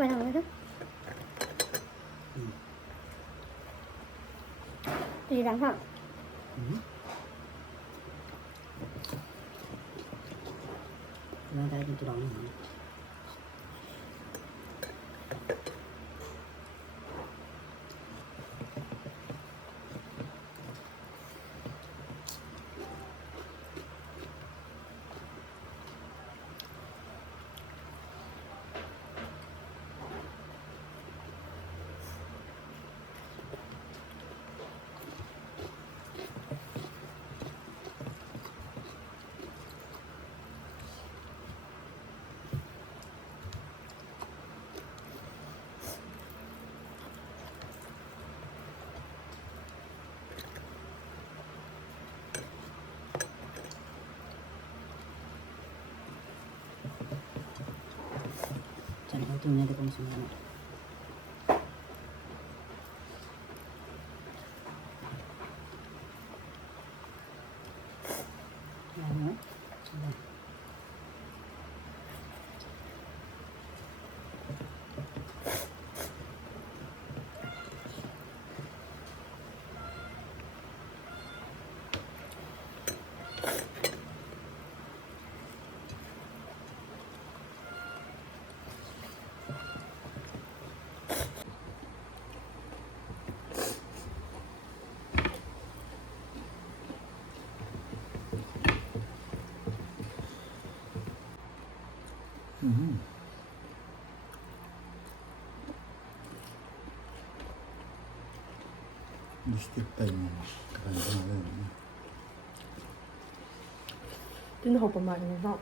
ไปทางไหนครับตีดังค่ะ Nó đây bên tôi đón nữa. Cari batunya di konsumen. Ya, sudah. 맛있겠다 이거. 간장하네. กินหกประมาณนี้รอบ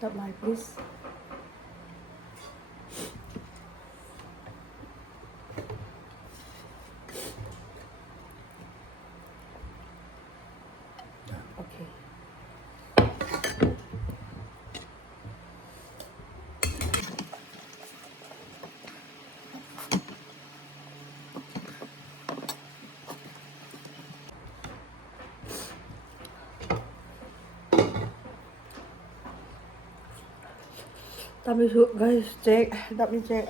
ตับไลน์ pleaseโอเค Dami su guys, check. Dami check.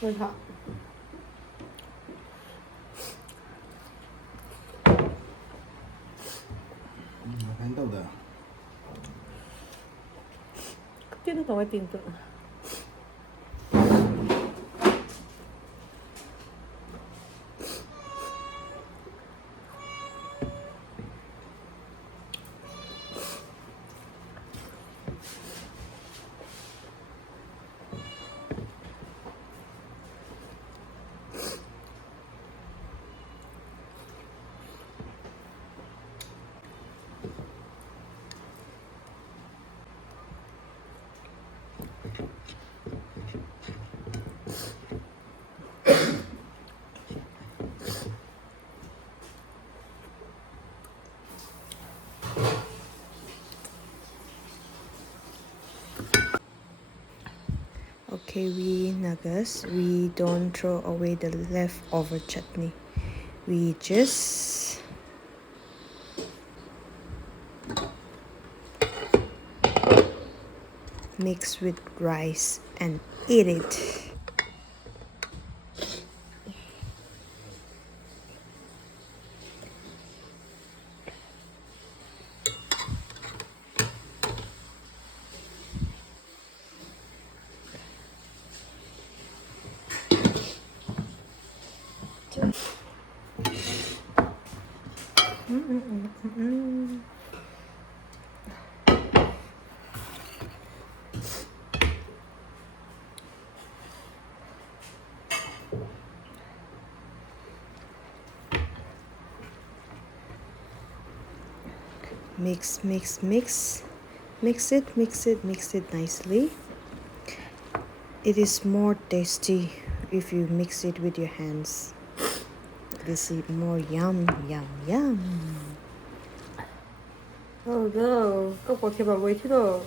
ไม่ค่ะ 我看到的。 Cái nó tao tiền tự. Okay, we Nagas, we don't throw away the leftover chutney. We just mix with rice and eat it. Mix, mix, mix. Mix it, mix it, mix it nicely. It is more tasty if you mix it with your hands. This is more yum, yum, yum. Oh no, có thể bảo với chứ đâu.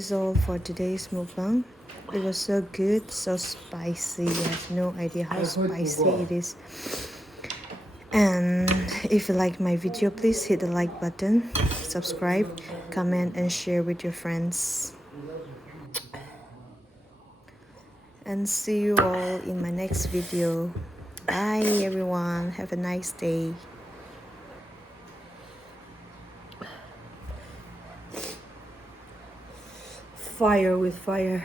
is all for today's mukbang. It was so good, so spicy. You have no idea how spicy it is. And if you like my video, please hit the like button, subscribe, comment, and share with your friends. And see you all in my next video. Bye everyone. Have a nice day. Fire with fire.